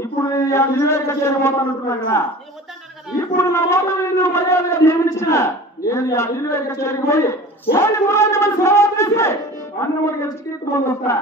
ఇప్పుడు వివేక చేయబోతానంటున్నా కదా ఇప్పుడు నా మాట నువ్వు మర్యాదగా నియమించిన నేను ఆ వివేక చేయకపోయి వాడి మురాన్ని సేవ చేసి అన్నవాడికి చికిత్స వస్తా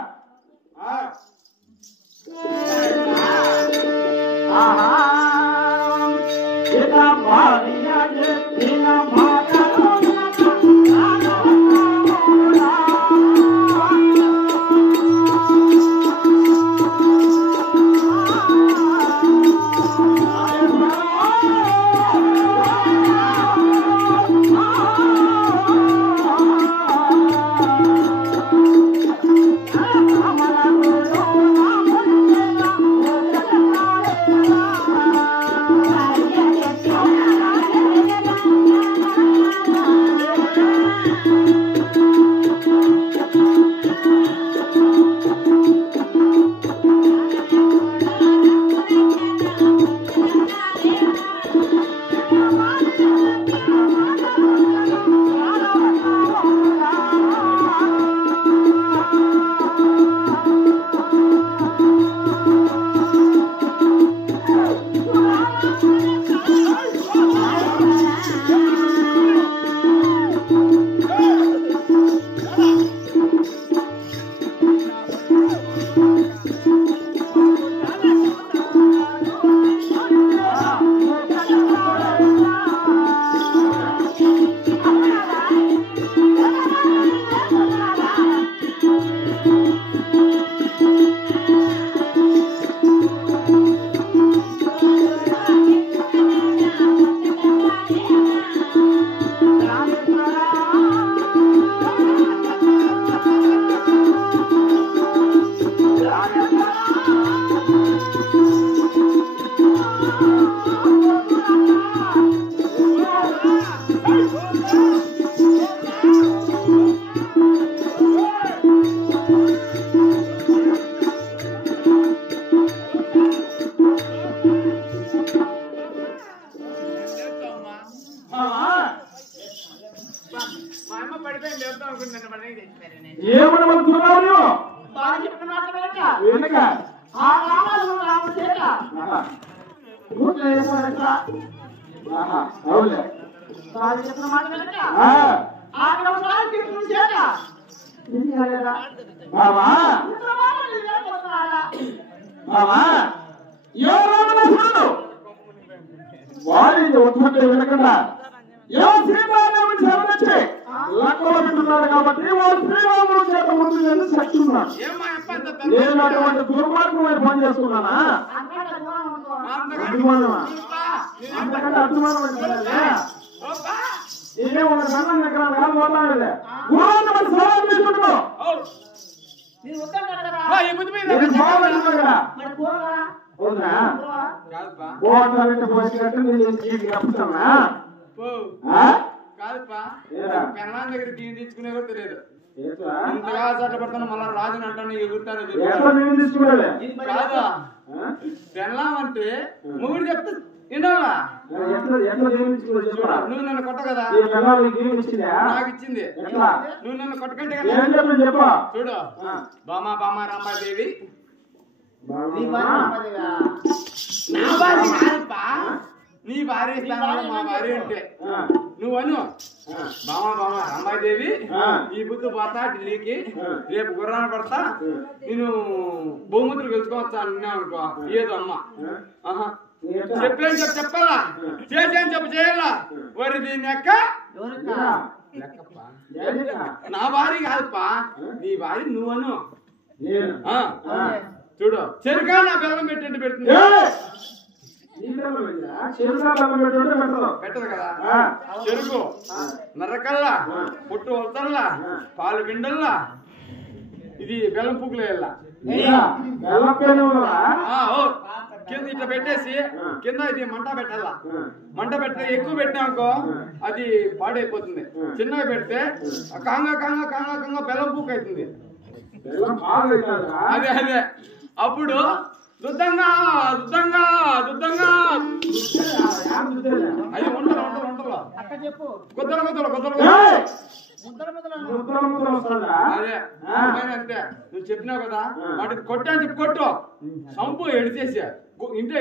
వాడిని ఉత్పత్తి వినకుండా లక్కలో పెట్టున్నాడు కాబట్టి వాడు శ్రీరాముడు చేత ముందు నేను శక్తి ఉన్నాడు. నేను అటువంటి దుర్మార్గమైన పని చేస్తున్నానా? అభిమానమా? అంతకంటే అభిమానం ఇదే ఒక సన్నం దగ్గర కాదు పోతాడు గురువుని మనం సవాల్ తీసుకుంటున్నాం. దగ్గర తీసుకునే కూడా తెలియదు ఇంతగా చట్టపడతాను మళ్ళా రాజుని అంటాను ఎగురుతాను పెళ్ళాం అంటే మొగుడు చెప్తే వినాలా నువ్వు నన్ను కొట్ట కదా నాకు ఇచ్చింది నువ్వు నన్ను కొట్టకంటే కదా చూడు బామా బామా రామాదేవి నీ భార్య స్థానంలో మా భార్య ఉంటే నువ్వను బామా బామా రామాదేవి ఈ బుద్ధు పోతా ఢిల్లీకి రేపు గుర్రాన్ని పడతా నేను బహుమతులు గెలుచుకోవచ్చా అన్నా అనుకో ఏదో అమ్మ చెప్పేని చెప్పాలా చేసేని చేయాలా వరి దీన్ని నా భార్య కాదుపా నీ భార్య నువ్వను చూడు చెరుకా నా బెల్లం పెట్టండి పెడుతుంది పెట్టదు కదా చెరుకు నర్రకల్లా పొట్టు వలతల్లా పాలు విండల్లా ఇది బెల్లం పుక్కులేయాల కింద ఇట్లా పెట్టేసి కింద ఇది మంట పెట్టాలా మంట పెట్ట ఎక్కువ పెట్టినాకో అది పాడైపోతుంది చిన్నగా పెడితే కాంగ కాంగ కాంగ కాంగ బెల్లం పుక్కు అవుతుంది అదే అదే అప్పుడు దుద్దంగా దుద్దంగా దుద్దంగా అది వంటలు వంటలు వంటలు కొత్తలు కొత్తలు కొత్తలు ముద్ర వస్తుందా? అదే అంతే నువ్వు చెప్పినావు కదా వాటిని కొట్టని చెప్పి కొట్టు సంపు ఎడిచేసి ఇంటే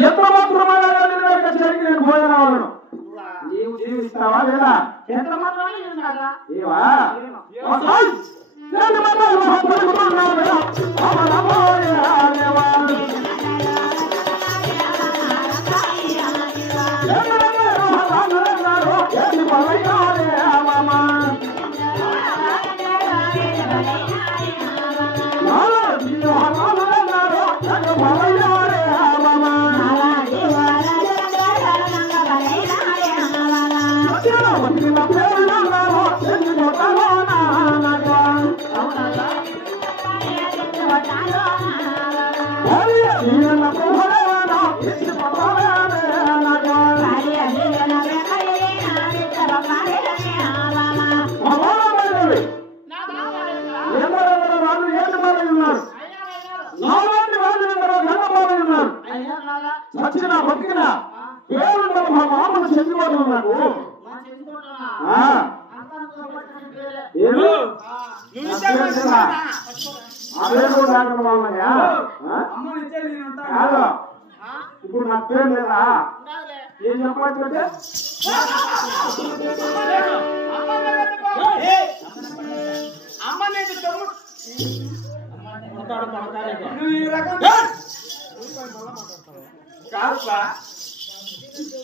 ఎంత మాత్రమైన నేను భోజనం అవ్వను. నీవు జీవిస్తావా లేదా? సచ్చినా బతికినా పేరు మా మామను చెందిపోతు ఉన్నాడు. ఇప్పుడు నా పేరు లేదా? ఏం చెప్పాలంటే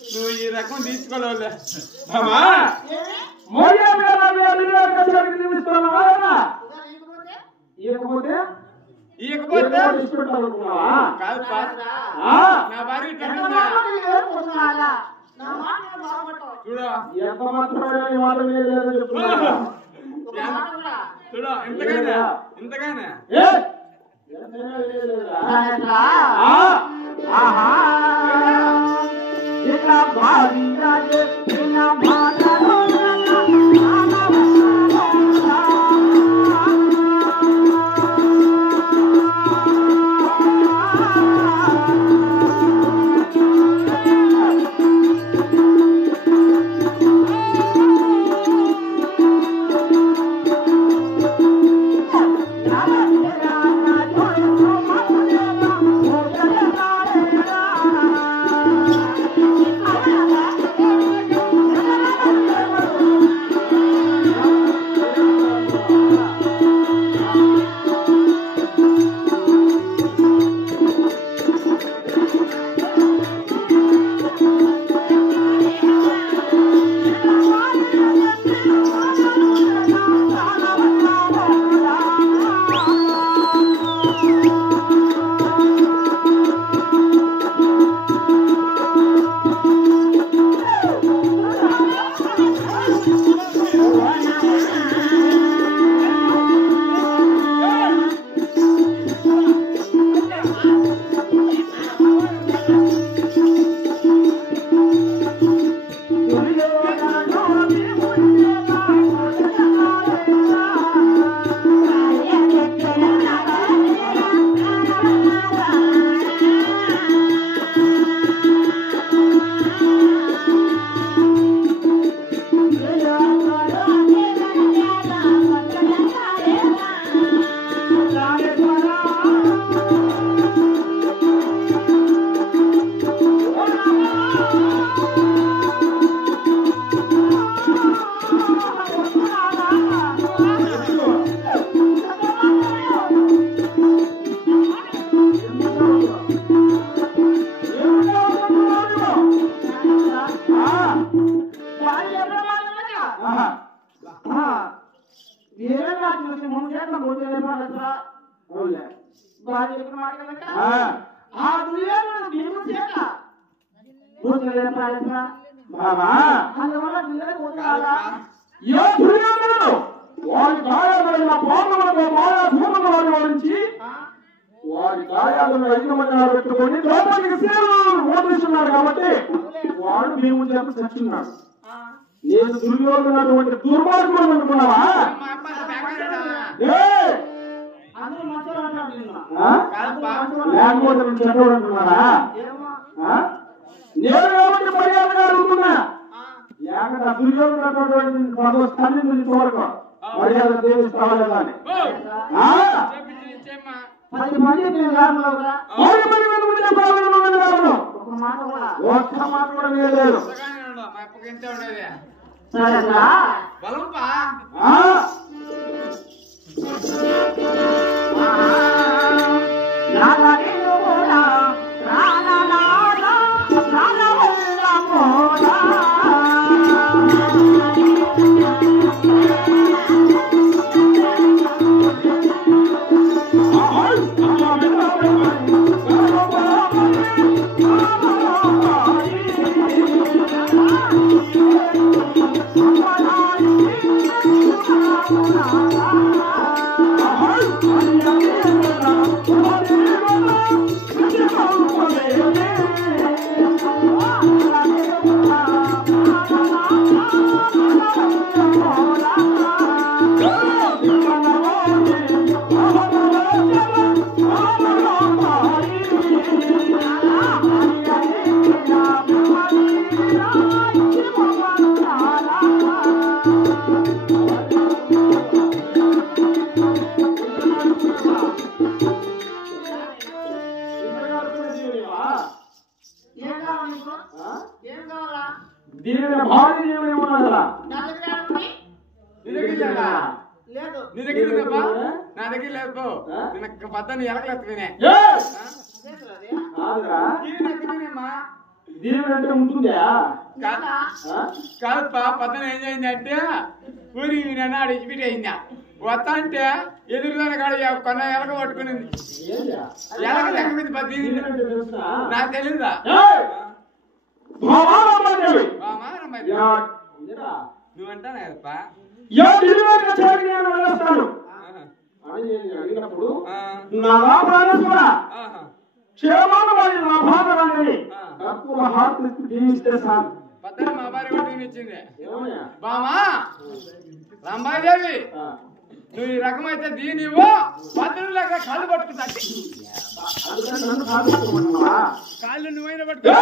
నువ్వు ఈ రకం తీసుకోలే ఇకపోతే నా భార్య చూడు ఎంత మాత్రమే మాట లేదని చెప్తున్నా. చూడు ఇంతగానే వారి గాయాలను యజమాని పెట్టుకొని ద్రౌపదికి సేవలు ఓడిస్తున్నాడు కాబట్టి వాడు మేము చెప్పి చచ్చున్నాడు. నేను దుర్యోధనటువంటి దుర్మార్గుడు అనుకున్నావా? లేకపోతే నేను చెప్పాడు అంటున్నారా? నేను కాబట్టి మర్యాదగా అడుగుతున్నా ఏకంగా దుర్యోధన స్థానం నుంచి చూడకు మర్యాద దేవిస్తావా లేదా అని 10 మంది నేను రాను కదా 10 మంది మీద ముందు చెప్పాలను ఒక్క మాట కూడా లేదు బలంపా దీని భారీ ఏమన్నా నీ దగ్గర ఉందప్పా నా దగ్గర లేదు నిన్న పద్దని ఎలకలేకపోయినా దీని అంటే ఉంటుందా కాదప్పా పద్దని ఏం చేయిందంటే ఊరి అన్నాడు ఇచ్చిపెట్టి అయిందా వస్తా అంటే ఎదురుదాని కాడ కొన్న ఎలక పట్టుకునింది ఎలక లెక్కింది పద్ది నాకు తెలీదా నువ్వంటానా కదప్పా అడిగినప్పుడు నా ప్రాణేశ్వర క్షేమాన్ని వాడి నా భాగరాన్ని తక్కువ హార్ట్ జీవిస్తే సార్ పద్దెని మా భార్య కొట్టుకుని ఇచ్చింది బామా రంభాదేవి నువ్వు ఈ రకమైతే దీని పద్దెని లెక్క కాళ్ళు పట్టుకుంటా కాళ్ళు నువ్వైనా పట్టుకో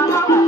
రామ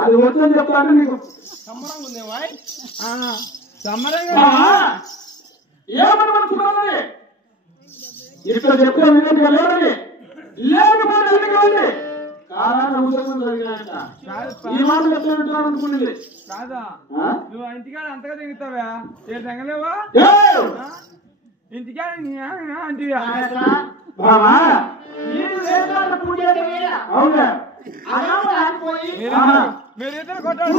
అది వచ్చని చెప్తాను నీకు సంబరంగా ఉందేవా సంబరంగా ఏమని మనసుకున్నది ఇక్కడ చెప్తే విన్నట్టుగా లేదని లేకపోతే ఎందుకండి కాలాన్ని అవసరం జరిగినాయట ఈ మాట చెప్తాను అనుకునేది కాదా నువ్వు ఇంటికాడ అంతగా తింగుతావా ఏ తెగలేవా ఇంటికాడ అవునా మీరిద్దరు కొట్టాలి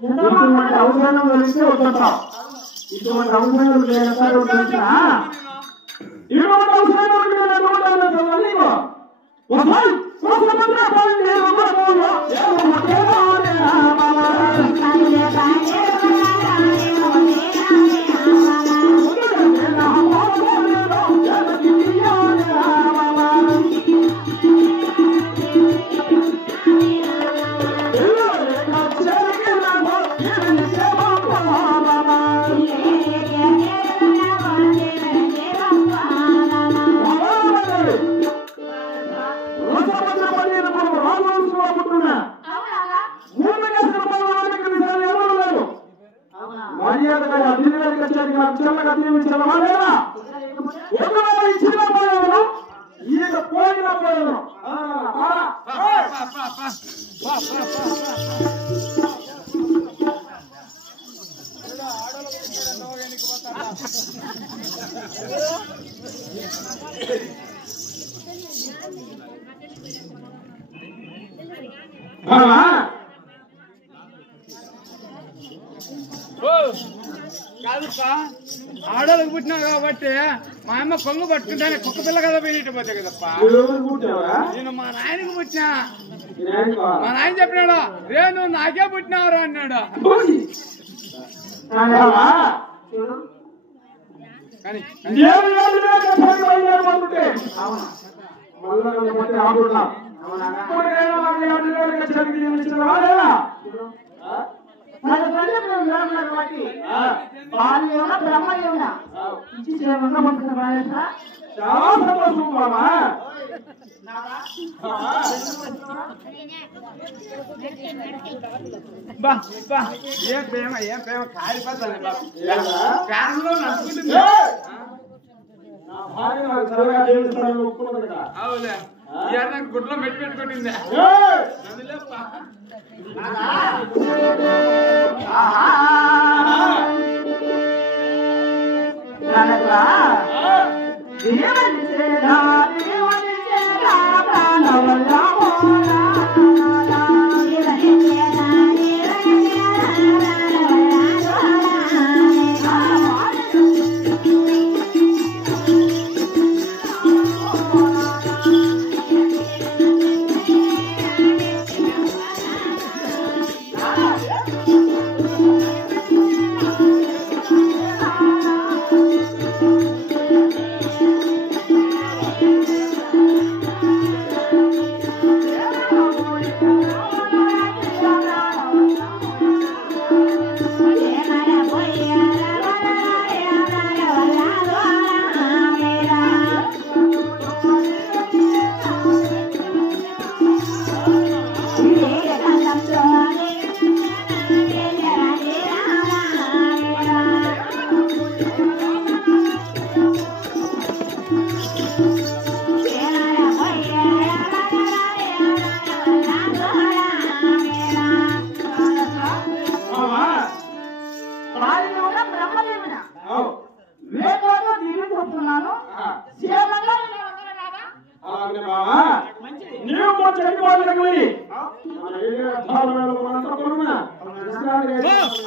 ఇటువంటి అవసరం కలిగితే వద్దంటాం ఇటువంటి అవసరం లేదంటే వద్దంటా ఇటువంటి అవసరం నీకు కాదుపా ఆడోళ్ళకి పుట్టినావు కాబట్టి మా అమ్మ కొంగు పట్టుకుంటానే కుక్క పిల్ల కదా పోయినట్టు పోతే కదప్పా నేను మా నాయనకి పుట్టినా మా నాయన చెప్పినాడు రే నువ్వు నాకే పుట్టినావురా అన్నాడు కానీ చాలా సంతోషం బామా ఏం ప్రేమ కాలిపోతాను ఫ్యాన్లో నడుచుకుంటుంది అవులే నాకు గుడ్లో మెట్టి పెట్టుకుంటుందే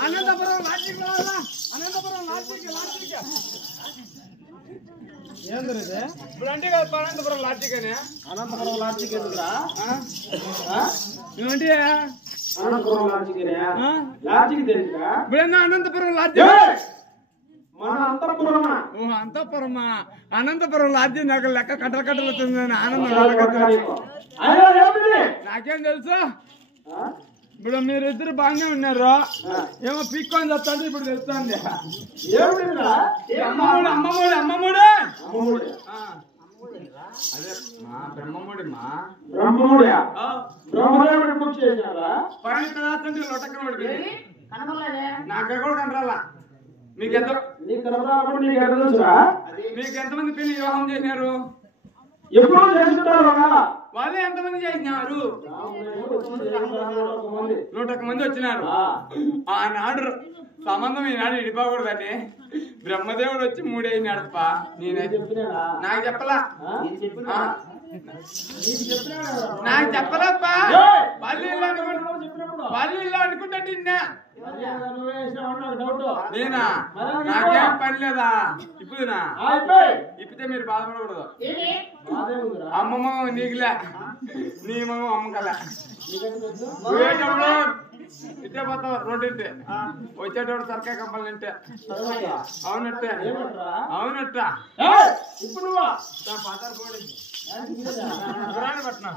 అనంతపురం ఇప్పుడు అంటే కదా అనంతపురం లాడ్జిక్ అని. అనంతపురం లాడ్జికి ఎందుకురా? నువ్వంటే అనంతపురం లాడ్జికి లాడ్జికి తెలుసురా? ఇప్పుడన్నా అనంతపురం లాడ్జిక్ మన అంతఃపురమా? ఓ అంతఃపురమా? అనంతపురం లాడ్జిక్ నాకు లెక్క కట్టలు అవుతుంది ఆనందం. అయ్యో ఏమిటి? నాకేం తెలుసు. ఇప్పుడు మీరిద్దరు బాగానే ఉన్నారు. ఏమో పీక్కొని చెప్తాంటే ఇప్పుడు తెలుస్తుంది. ఏమిటిరా? అమ్మమ్మూడి అమ్మమ్ముడే. అదే మా బ్రహ్మముడి మా బ్రహ్మముడా? బ్రహ్మదేవుడి పూజ చేశారా? పైన రాత్రి లొటక్కడి కనబడలేదే నాకెక్కడ కూడా కనరాలా. మీకెంత నీకు కనబడినప్పుడు నీకు ఎక్కడ తెలుసురా? మీకెంతమంది పెళ్లి వివాహం చేసినారు? ఎప్పుడు చేస్తుంటారు? వాళ్ళే ఎంతమంది చేసినారు? 101 మంది వచ్చినారు. ఆనాడు సంబంధం ఈనాడు ఇడిపోకూడదని బ్రహ్మదేవుడు వచ్చి 3 అయినాడప్ప. నేనైతే నాకు చెప్పలా. నాకు చెప్పలప్పా. వాళ్ళు ఇల్లు అనుకుంటా నిన్నా. నేనా? నాకేం పని లేదా? ఇప్పుడునా ఇప్పితే మీరు బాధపడకూడదు. అమ్మమ్మ నీకులే, నీ మమ్మ అమ్మకలే. ఇట్టే పోతావు రోడ్డు ఇంటే వచ్చేటోడు సర్కాయ కంపల్ నింటే. అవునట్టే అవునట్టా. ఇప్పుడు పాతారు పోడి పట్టినా.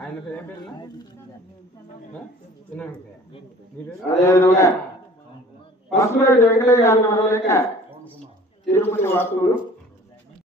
ఆయన పేరు ఏం పేరు? అదేవిధంగా ఫస్ట్ వెంకటయ్య గారి తిరుపతి వాస్తువులు